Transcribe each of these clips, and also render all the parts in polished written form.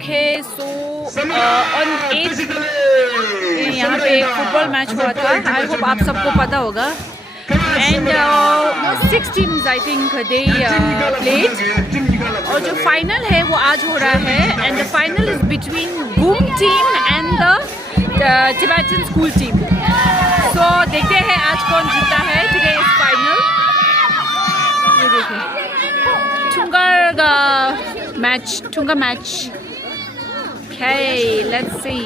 Okay, so on 8th यहाँ पे एक फुटबॉल मैच हुआ था. I hope आप सबको पता होगा. And 6 teams I think they played. और जो final है वो आज हो रहा है. And the final is between Boom team and the Tibetan school team. So देखते हैं आज कौन जीता है. Today is final. ये देखिए थुंकर का match, Thungkar match. Okay, let's see.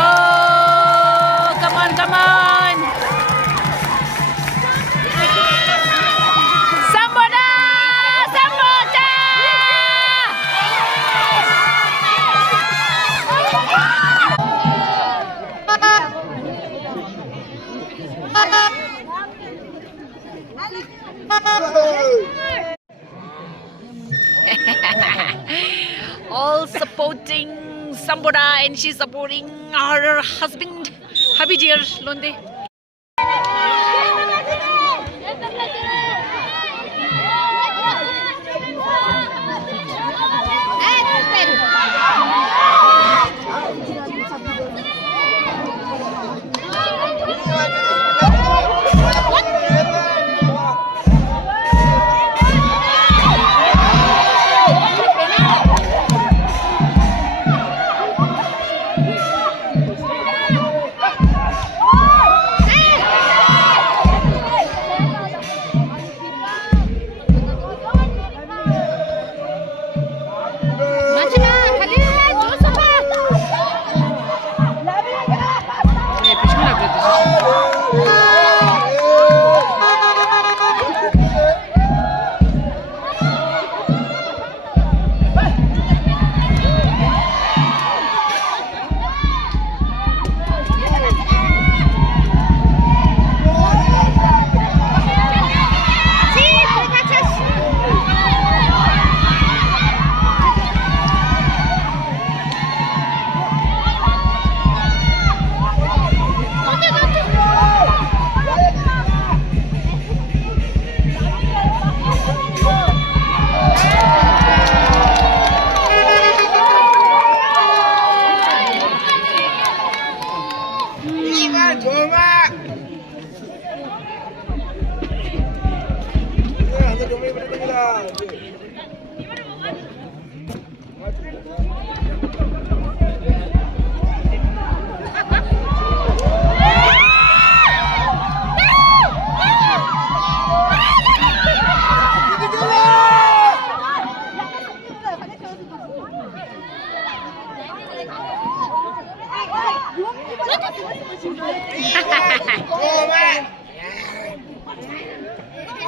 Oh, come on, come on. Sambhota, sambhota. All supporting Sambhota and she's supporting her husband, Habijir Londe.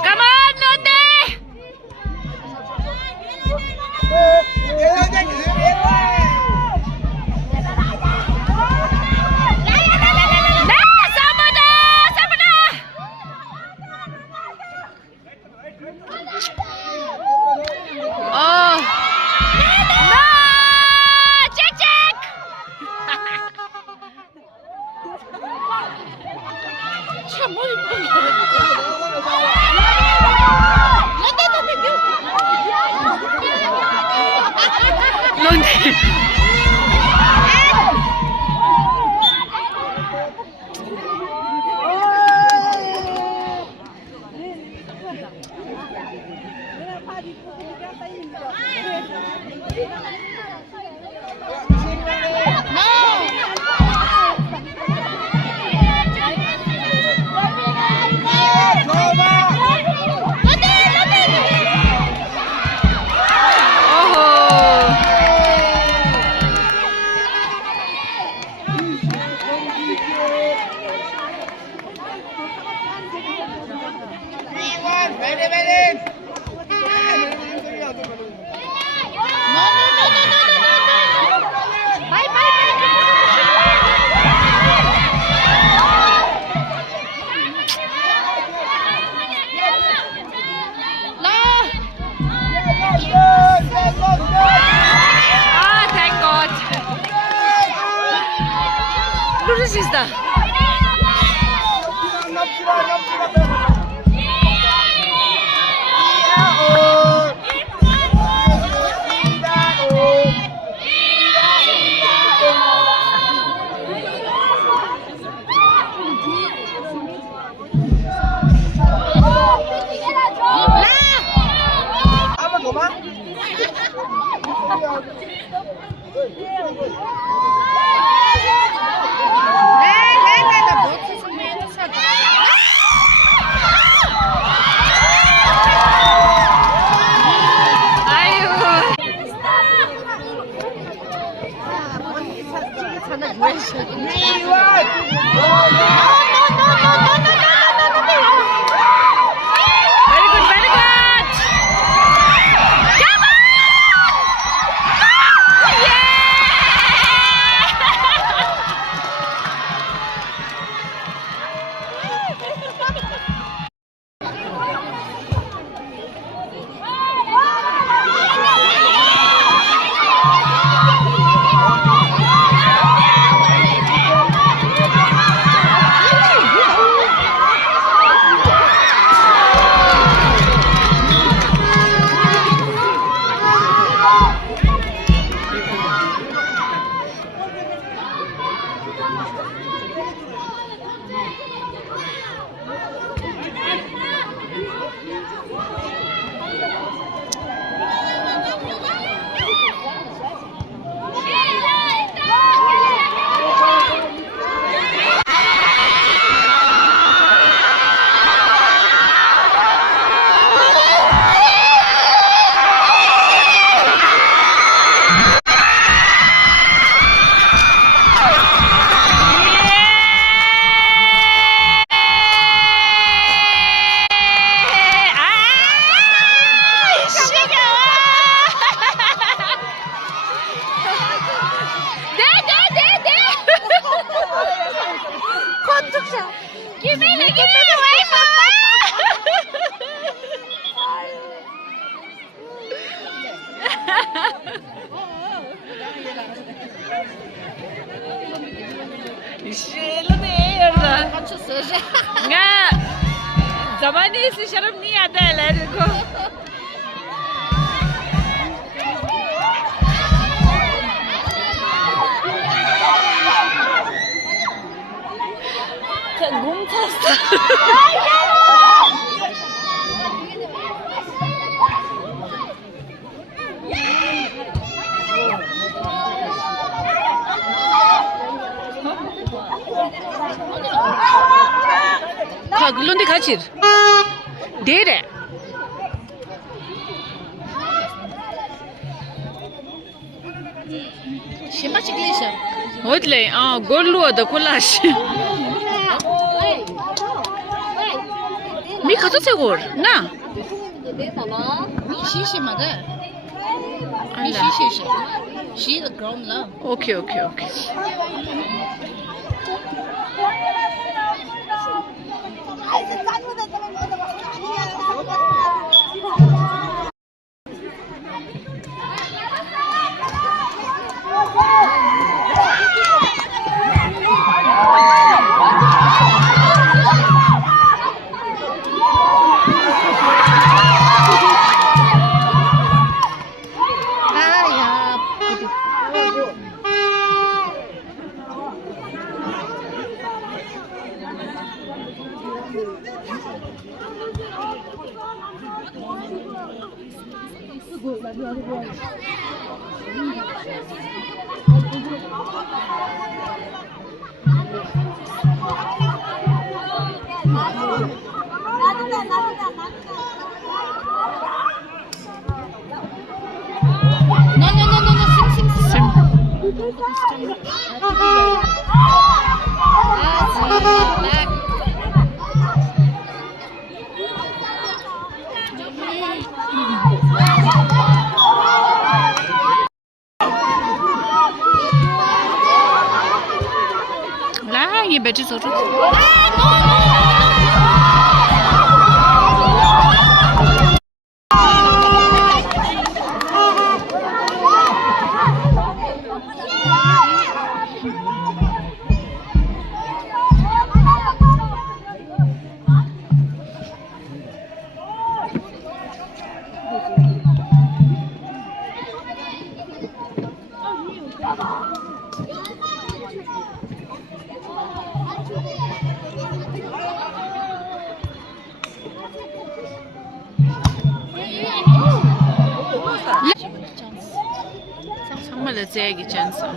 Come on, Londe! This is the Oh shallow नहीं जमाने से शर्म नहीं आता है लड़के को घूम Glunde kaçır. Dere. Şema çıklayışa. Hodle, gollu da kulaş. Mi kaçı segor? Na. Şişe mi de? Allah. Şişe. She the ground love. Okay, okay, okay. Là, ये बैठे सो रहे Malazya geçen son.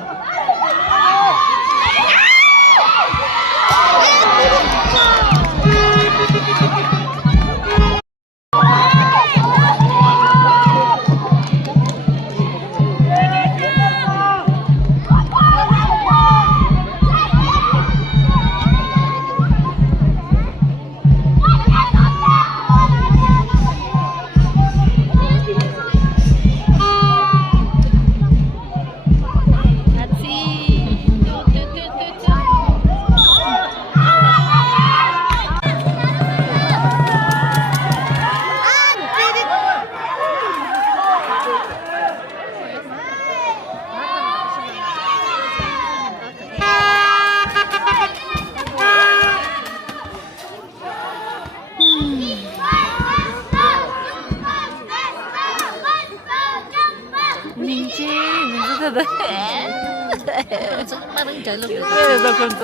Parang jalog. 나 그런다.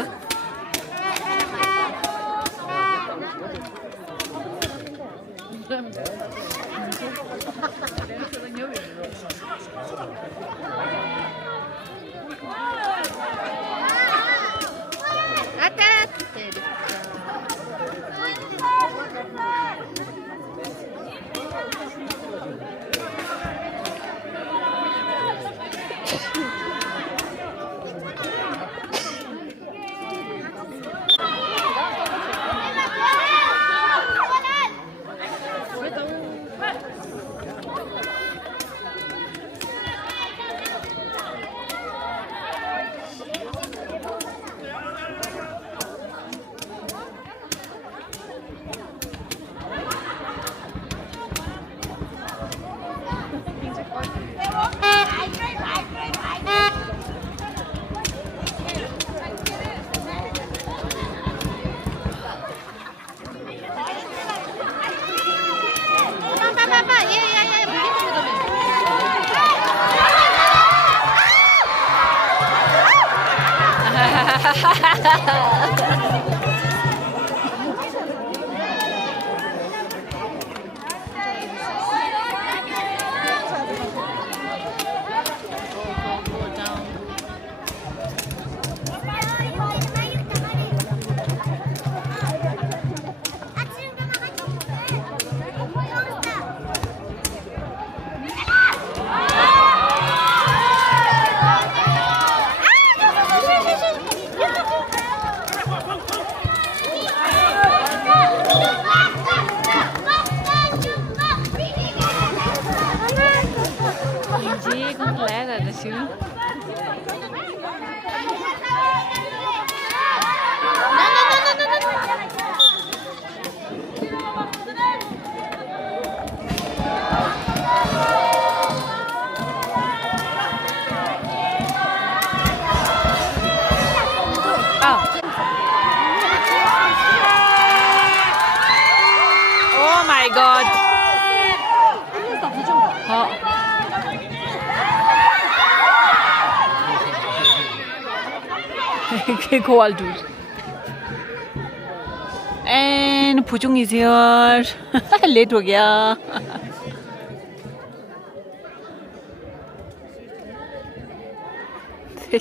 Oh my god. गोवाल tour and Puchong is here late हो गया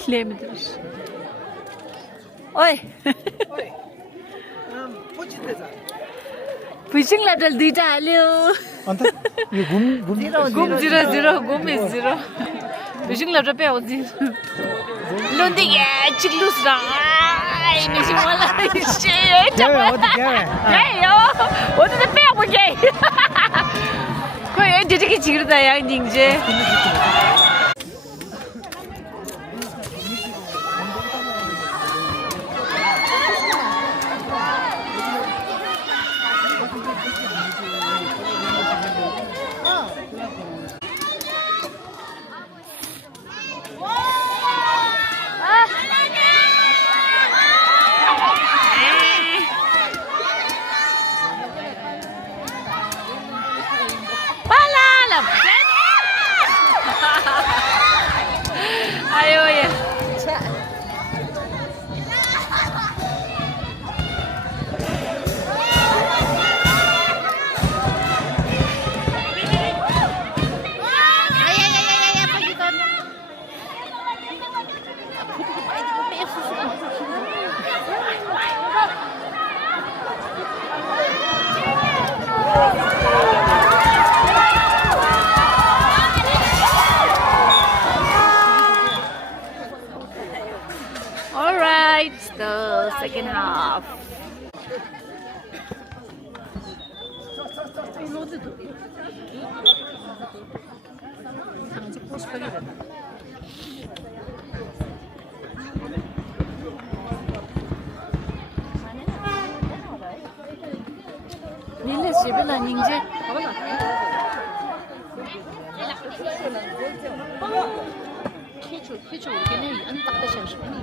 ले ओए पुचुंग लेटल दुईटा हाल्यो अन्त यो घुम घुम घुम 0 घुम इज 0 पुचुंग लेटर पे आउँछ Lundi ya, cilus rai. Ini semua lah. Shit. Ya yo, udah tapi apa gay? Kau yang jadi kecil dah yang ningje. Pala! Nile sibe na ningje. Khi chủ cái này ăn tắc tại sao này.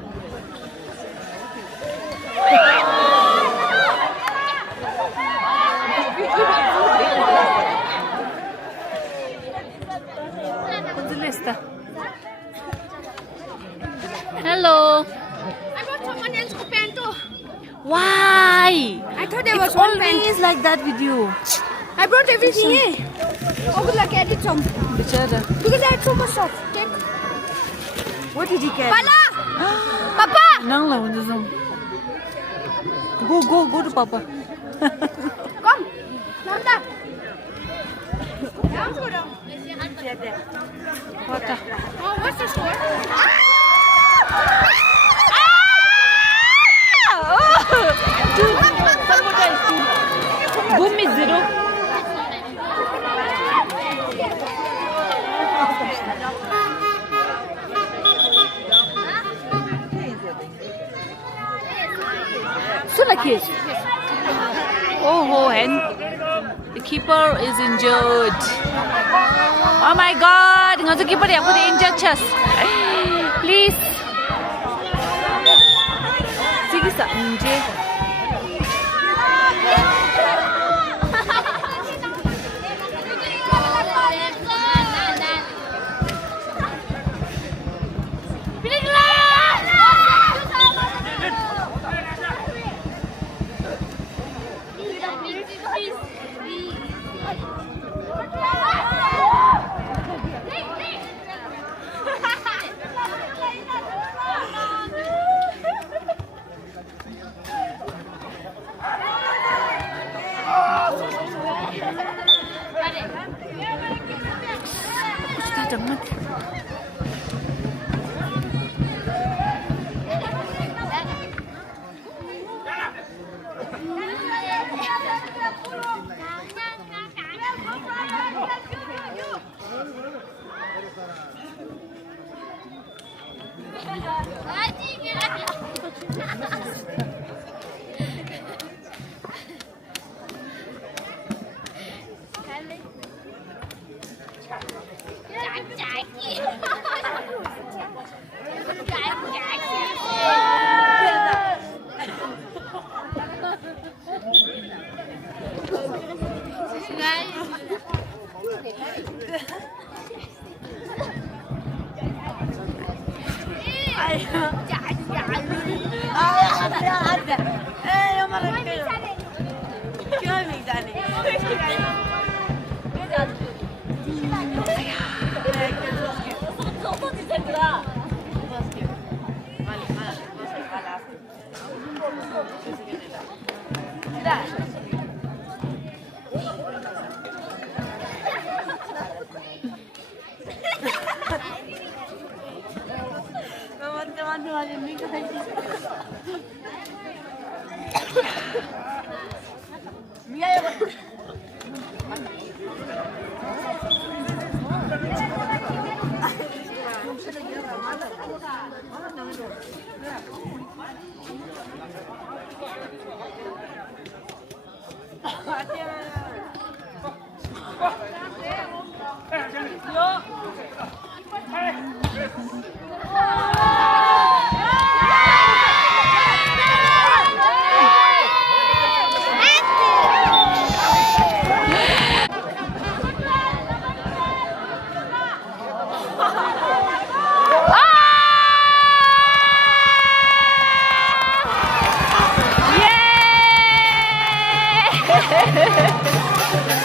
Hello. I brought someone else's pen too. Why? I thought there It's was one pen. always like that with you. I brought everything here. Oh, good luck, I did some. Bichara. Because I had so much stuff. Take. What did he get? Pala! Papa! Nang la wanda zam. Go to Papa. Come. Nanda. Down, go down. What? Oh, what's the score? Two. Sambhota is 2. Boom is 0. Sulakis. Oh, and the keeper is injured. Oh my God! Nga to keeper yapo the injured chest. Please. Sige sa inje. Jangan.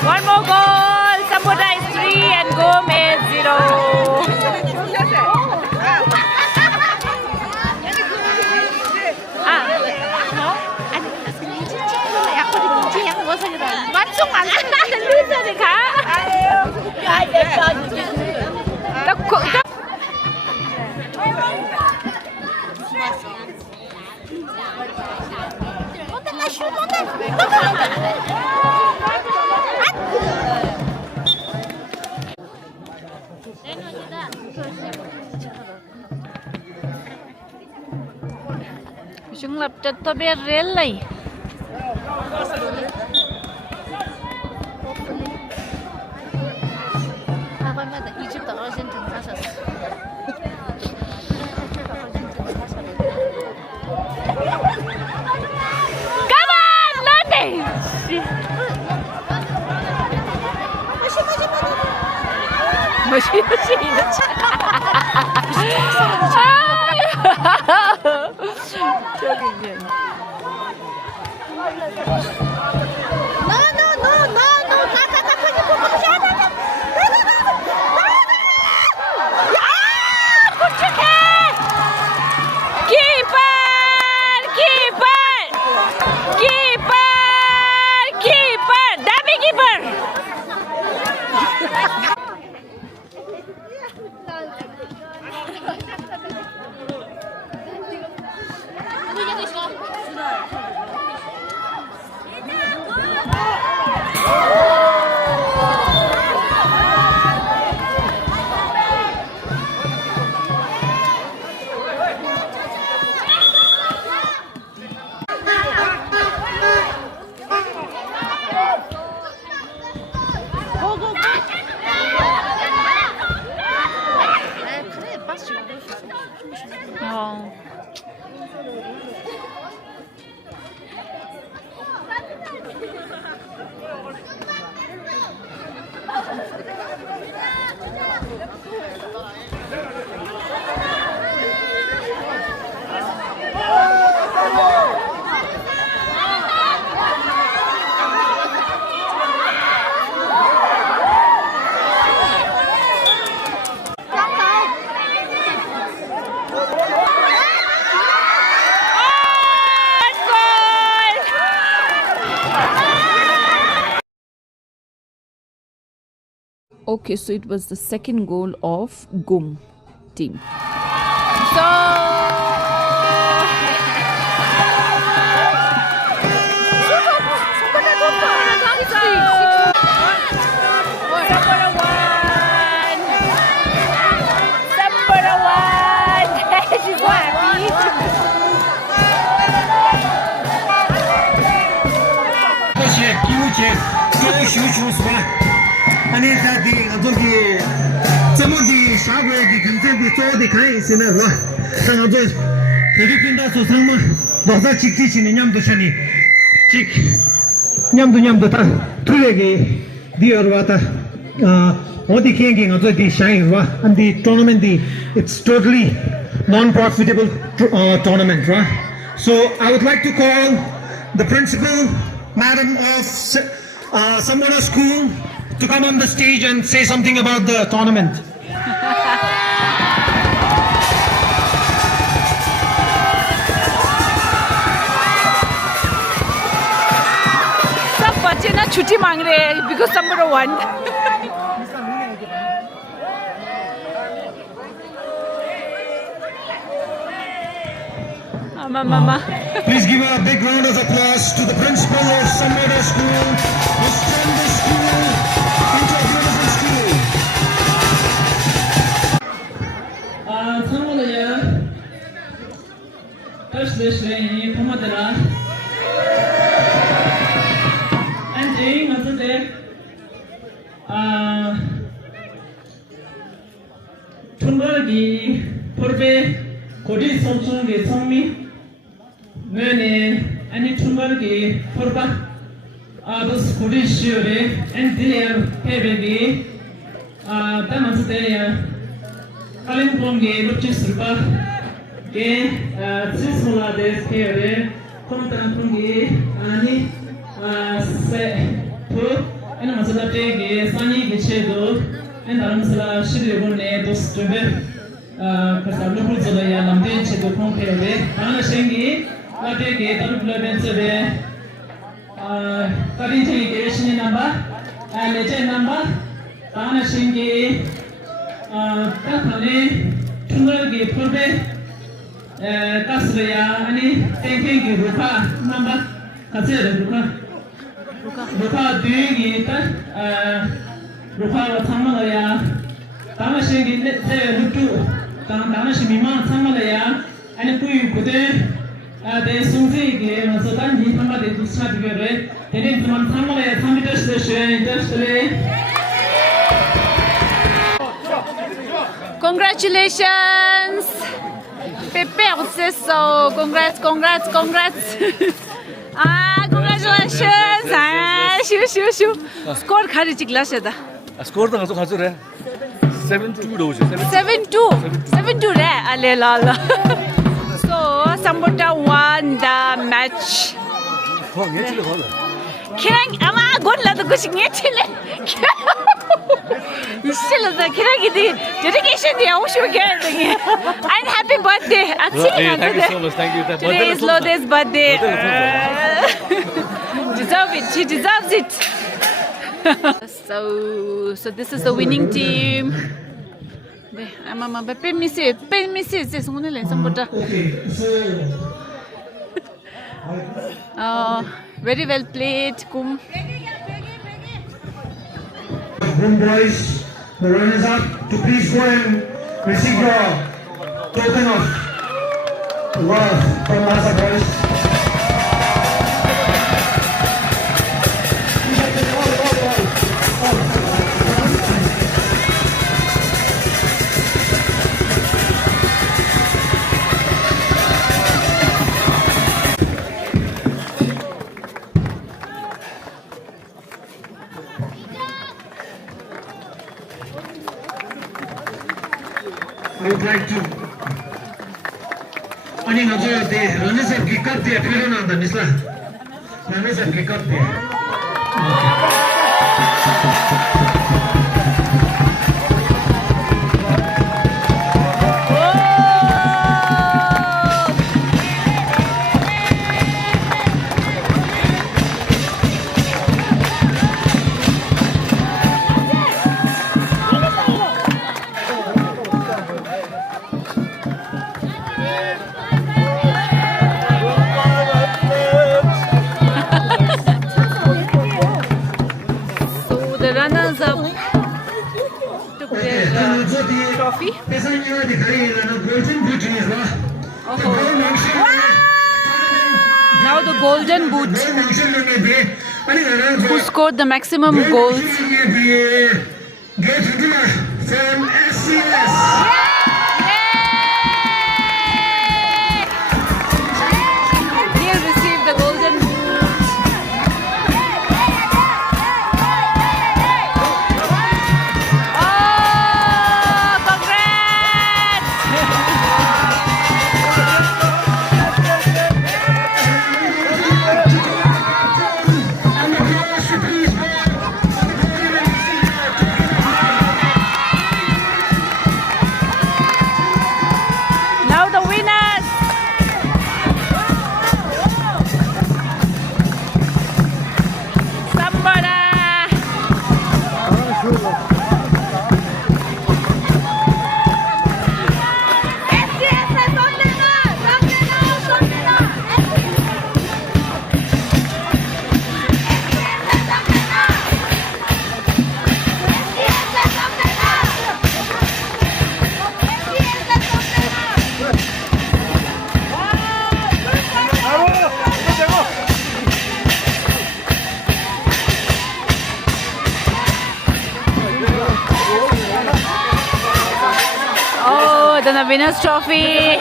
One more goal. Sambhota is 3 and Gom is 0. Then what is that? Chúng lập trật to be really. Ako mada Egypt at Argentina kasas. Come on, nothing. Mashi. Joking. Oh. Okay, so it was the second goal of GUM team. So she's so happy. 아니 다디 저기 제목이 샤브에기 근처에 저기 가 있으나 와 상어도 되게 빈다서 상마 너가 직지시는 냠도 샤니 직 냠도 다 투에게 디어와다 어디 경기 어디 샤이와 and the tournament it's totally non-profitable tournament right so I would like to call the principal madam of Sambhota school to come on the stage and say something about the tournament. सब बच्चे ना छुट्टी मांग रहे हैं because Sambhota won. Mama. Please give a big round of applause to the principal of Sambhota School, who turned this school into a beautiful school. Sambhota first day Pumadara and doing also there Thungkar porbe kodi somsung ge sommi Mene ani Thungkar porba abus kodi shiore and there hebegi tamans there Kalimpong ge luchis rupa ke sisula des here komtan ge ani se to and masala te ge sani ge chedo and masala shiri bonne dos tobe kasablo kul jada ya lamde chedo khong here ana shengi late ge tarupla bense kari thi ge shini number and leche number ana shengi takhane Thungkar ge porbe kasraya ani tengke ge ruka number kasere ruka dugi ta ruka wa thamala ya tama shengi le 当时民嘛参加了呀，俺不有不得，在松山给那是当地他妈的都是那个人，天天他妈参加了呀，参加的是谁？的是嘞。Congratulations! Pepe Obsesso! Congrats! Congratulations! Shoo! Score khari chikla sheda. Score त ngaso खासु रे 7-2 दो छ 7-2 re ale la. So Sambhota won the match. हो गेचले हो Kirang ama gon la to kuch ngechile. Still the kirang idi dedication dia ushu gerdi. And happy birthday. Actually thank you today is Lode's birthday. She deserves it. So this is the winning team. Pen misses this one Sambhota. Very well played, Kum. Home boys, the runners up, to please go and receive your token of love from Lhasa boys. I would like to. Ani ngajo de runners up kick up de philo na da nisla. Runners up kick up de. The runners up took their trophy. Now the golden boot. Who scored the maximum goals? He'll receive the golden boot. Then the winner's trophy.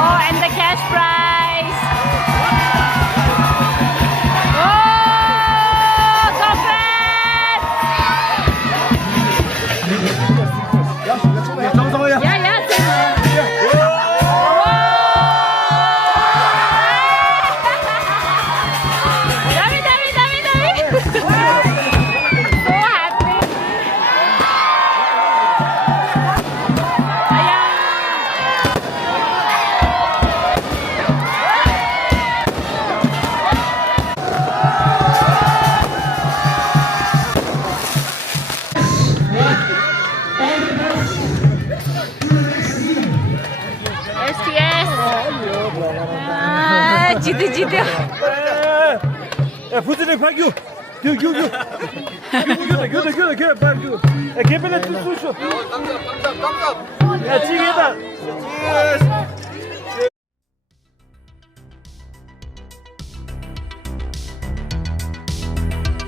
Oh, and the cash prize. Oh, congrats! Yeah. जीते 부지를 파규. 유. 교대 파규. 개변에 투수쇼. 야, 지게다.